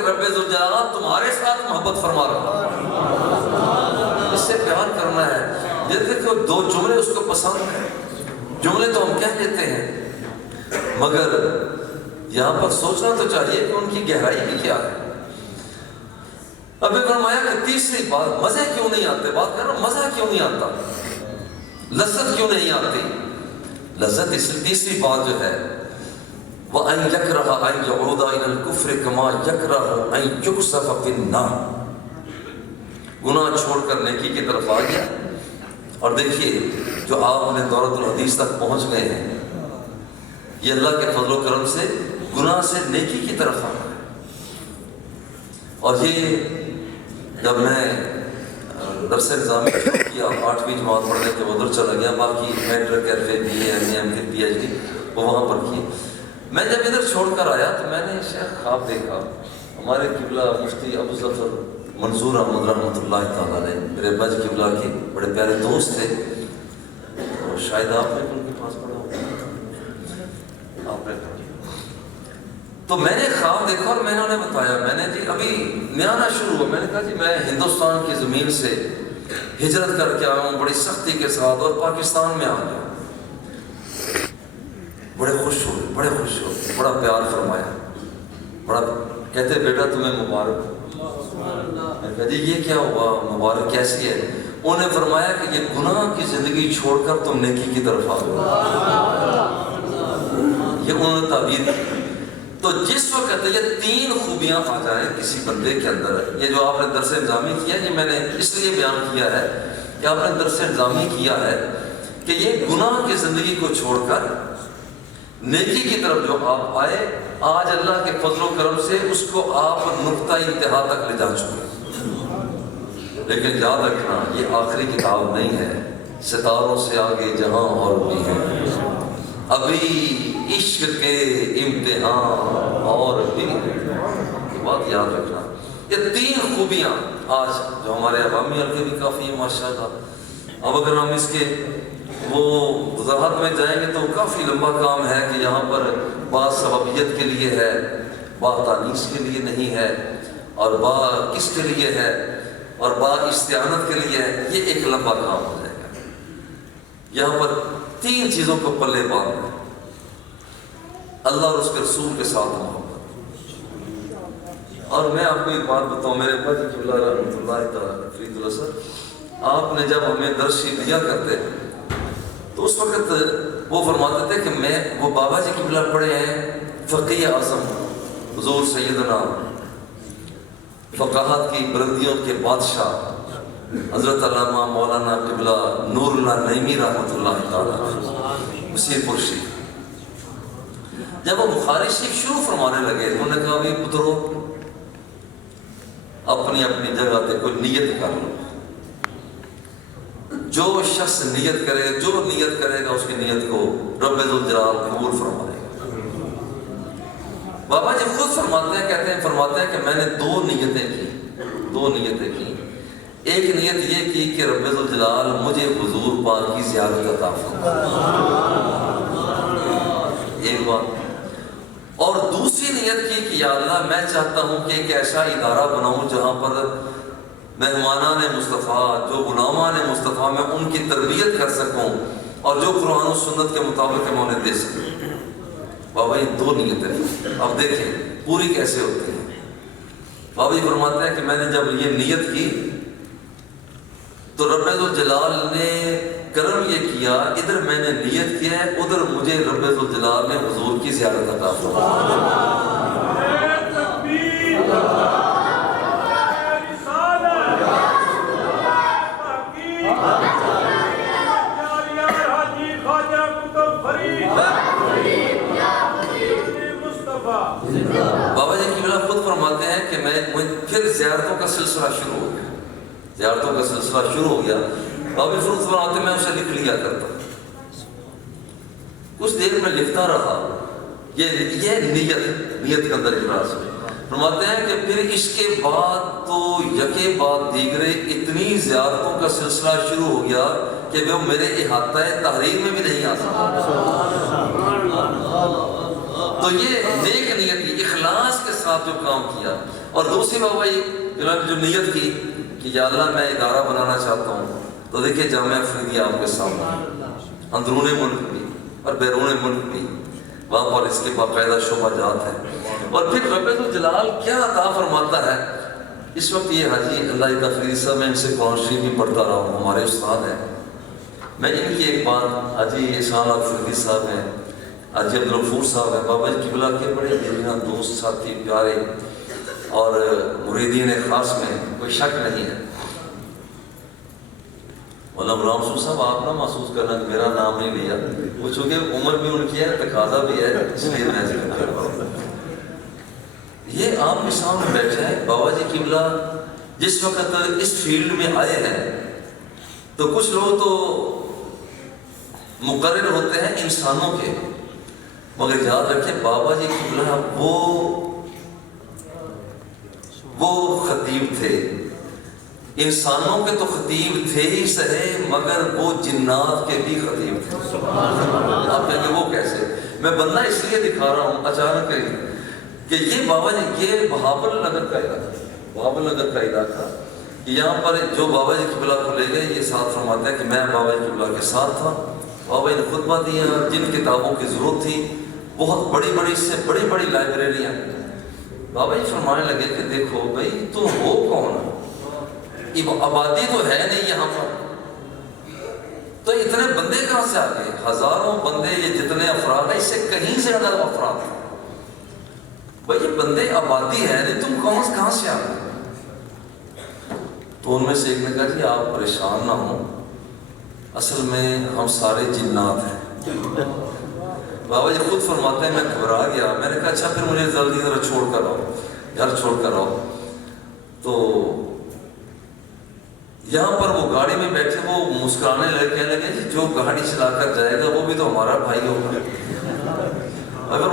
کہ رب ذوالجلال تمہارے ساتھ محبت فرما رہا ہے، اس سے پیار کرنا ہے۔ یہ دیکھو دو جملے اس کو پسند ہیں، جملے تو ہم کہہ دیتے ہیں، مگر یہاں پر سوچنا تو چاہیے کہ ان کی گہرائی بھی کیا ہے۔ اب فرمایا کہ تیسری بات، مزے کیوں نہیں آتے؟ بات کر رہا ہوں، مزہ کیوں نہیں آتا، لذت کیوں نہیں آتی؟ لذت اس تیسری بات جو ہے وَأَن يَكْرَهَ أَن يَعُودَ إِلَى الْكُفْرِ كَمَا يَكْرَهُ أَن يُقْذَفَ فِي النَّارِ۔ گناہ چھوڑ کر نیکی کی طرف آ گیا، اور دیکھیے جو آپ نے دورۃ الحدیث تک پہنچ گئے ہیں، یہ اللہ کے فضل و کرم سے گناہ سے نیکی کی طرف آ گئے۔ اور یہ جب میں درس نظامی کیا 8ویں جماعت پڑھنے کے ادھر چلا گیا، باقی matric F A B A M A M کے پی ایچ ڈی وہ وہاں پر کیے۔ میں جب ادھر چھوڑ کر آیا تو میں نے شیخ خواب دیکھا، ہمارے قبلہ مفتی ابو ظفر منظور احمد رحمۃ اللہ تعالیٰ علیہ، میرے بج قبلہ کے بڑے پیارے دوست تھے، اور شاید آپ نے ان کے پاس پڑھا ہوگا، آپ نے پڑھا۔ تو میں نے خواب دیکھا اور میں نے انہیں بتایا، میں نے جی ابھی نیا آنا شروع ہوا، میں نے کہا جی میں ہندوستان کی زمین سے ہجرت کر کے آیا ہوں بڑی سختی کے ساتھ، اور پاکستان میں آ گیا۔ بڑے خوش ہوئے، بڑے خوش ہوئے، بڑا پیار فرمایا، بڑا کہتے بیٹا تمہیں مبارک۔ میں کہا جی یہ کیا ہوا، مبارک کیسی ہے؟ انہوں نے فرمایا کہ یہ گناہ کی زندگی چھوڑ کر تم نیکی کی طرف آ گئے، یہ انہوں نے تعبیر کی۔ تو جس وقت یہ 3 خوبیاں آ جائیں کسی بندے کے اندر، یہ جو آپ نے درس نظامی کیا، یہ میں نے اس لیے بیان کیا ہے کہ آپ نے درس نظامی کیا ہے کہ یہ گناہ کی زندگی کو چھوڑ کر نیکی کی طرف جو آپ آئے، آج اللہ کے فضل و کرم سے اس کو آپ نقطۂ انتہا تک لے جا چکے۔ لیکن یاد رکھنا یہ آخری کتاب نہیں ہے، ستاروں سے آگے جہاں اور بھی ہے، ابھی عشق کے امتحان اور بھی، بات یاد رکھنا۔ یہ 3 خوبیاں آج جو ہمارے عوامی حلقے بھی کافی ہیں ماشاءاللہ۔ اب اگر ہم اس کے وہ وضاحت میں جائیں گے تو کافی لمبا کام ہے کہ یہاں پر بعض سببیت کے لیے ہے، بعض تانیث کے لیے نہیں ہے، اور بعض کس کے لیے ہے، اور بعض استعانت کے لیے ہے۔ یہ ایک لمبا کام ہو جائے گا۔ یہاں پر 3 چیزوں کو پلے باندھنا، اللہ اور اس کے رسول کے ساتھ محبت۔ اور میں آپ کو ایک بات بتاؤں، میرے بھائی قبلہ رحمۃ اللہ تعالیٰ فرید اللہ سر، آپ نے جب ہمیں درس دیا کرتے تو اس وقت وہ فرماتے تھے کہ میں وہ بابا جی قبلہ پڑھے ہیں فقیہ اعظم حضور سیدنا فقاہت کی بلندیوں کے بادشاہ حضرت علامہ مولانا قبلہ نور اللہ نعیمی رحمۃ اللہ تعالیٰ مسیح پرشی، جب وہ بخاری شریف شروع فرمانے لگے تو انہوں نے کہا بھی پترو اپنی اپنی جگہ پہ کوئی نیت کر لو، جو شخص نیت کرے، جو نیت کرے گا اس کی نیت کو رب ذوالجلال قبول فرمائے گا۔ بابا جی خود فرماتے ہیں، کہتے ہیں، فرماتے ہیں کہ میں نے 2 نیتیں کی۔ ایک نیت یہ کی کہ رب ذوالجلال مجھے حضور پاک کی زیارت عطا فرمائے، ایک بات، اور دوسری نیت کی کہ یا اللہ میں چاہتا ہوں کہ ایک ایسا ادارہ بناؤں جہاں پر مہمانان مصطفیٰ، جو غلامان مصطفیٰ، میں ان کی تربیت کر سکوں، اور جو قرآن و سنت کے مطابق میں انہیں دے سکوں۔ بابا یہ 2 نیتیں، اب دیکھیں پوری کیسے ہوتی ہیں۔ بابا جی فرماتے ہیں کہ میں نے جب یہ نیت کی تو رب ذوالجلال نے کرم یہ کیا، ادھر میں نے نیت کیا ہے، ادھر مجھے رب ذوالجلال نے حضور کی زیارت عطا فرمائی۔ بابا جی قبلہ خود فرماتے ہیں کہ میں پھر زیارتوں کا سلسلہ شروع ہو گیا، بابا جی خود فرماتے ہیں میں اسے لکھ لیا کرتا، کچھ دیر میں لکھتا رہا، یہ نیت کے اندر اخلاص ہے۔ فرماتے ہیں کہ پھر اس کے بعد تو یکے بعد دیگرے اتنی زیارتوں کا سلسلہ شروع ہو گیا کہ وہ میرے احاطہ تحریر میں بھی نہیں آ سکتا۔ تو یہ نیک نیت، اخلاص کے ساتھ جو کام کیا. اور دوسری بابا جو نیت کی کہ یا اللہ میں ادارہ بنانا چاہتا ہوں, تو دیکھیے جامعہ افریدیہ آپ کے سامنے, اندرون ملک بھی اور بیرون ملک بھی وہاں پر اس کے باقاعدہ شعبہ جات ہیں. اور پھر رب الجلال کیا عطا فرماتا ہے. اس وقت یہ حاجی اللہ افریدی صاحب, میں ان سے قرآن شریف بھی پڑھتا رہا ہوں, ہمارے استاد ہیں. میں ان کی ایک بات, حاجی احسان افریدی صاحب ہیں, حاجی عبدالغفور صاحب ہیں, بابا جی قبلہ کے بڑے دیرینہ دوست ساتھی پیارے اور مریدین خاص میں کوئی شک نہیں ہے. مولانا غلام رسول صاحب آپ نہ محسوس کرنا کہ میرا نام نہیں لیا, وہ چونکہ عمر بھی ان کی ہے, تقاضا بھی ہے, اس لیے میں ذکر کر رہا ہوں. یہ آپ کے سامنے بیٹھے ہیں بابا جی قبلہ جس وقت اس فیلڈ میں آئے ہیں, تو کچھ لوگ تو مقرر ہوتے ہیں انسانوں کے, مگر یاد رکھیں بابا جی قبلہ وہ خطیب تھے. انسانوں کے تو خطیب تھے ہی سہے, مگر وہ جنات کے بھی خطیب تھے. آپ کہیں گے وہ کیسے؟ میں بندہ اس لیے دکھا رہا ہوں اچانک کہ یہ بابا جی, یہ بہاول نگر کا علاقہ, بہاول نگر کا علاقہ, یہاں پر جو بابا جی قبلہ کو لے گئے, یہ ساتھ فرماتے ہیں کہ میں بابا جی قبلہ کے ساتھ تھا. بابا جی نے خطبہ دیا, جن کتابوں کی ضرورت تھی, بہت بڑی بڑی سے بڑی بڑی لائبریریاں. بابا جی فرمانے لگے کہ دیکھو بھائی تم ہو کون, آبادی تو ہے نہیں یہاں پر, تو اتنے بندے کہاں سے آ گئے؟ ہزاروں بندے, یہ جتنے افراد ہیں اس سے کہیں سے زیادہ افراد ہیں. بھائی یہ بندے آبادی ہے نہیں, تم کہاں سے آ گئے؟ تو ان میں سے ایک نے کہا جی آپ پریشان نہ ہوں, اصل میں ہم سارے جنات ہیں. بابا جی خود فرماتے ہیں میں گھبرا گیا, میں نے کہا اچھا پھر مجھے جلدی ذرا چھوڑ کر آؤ, گھر چھوڑ کر آؤ. تو یہاں پر وہ گاڑی میں بیٹھے, وہ مسکرانے لگے, کہنے لگے جی جو گاڑی چلا کر جائے گا وہ بھی تو ہمارا بھائی ہوگا. اگر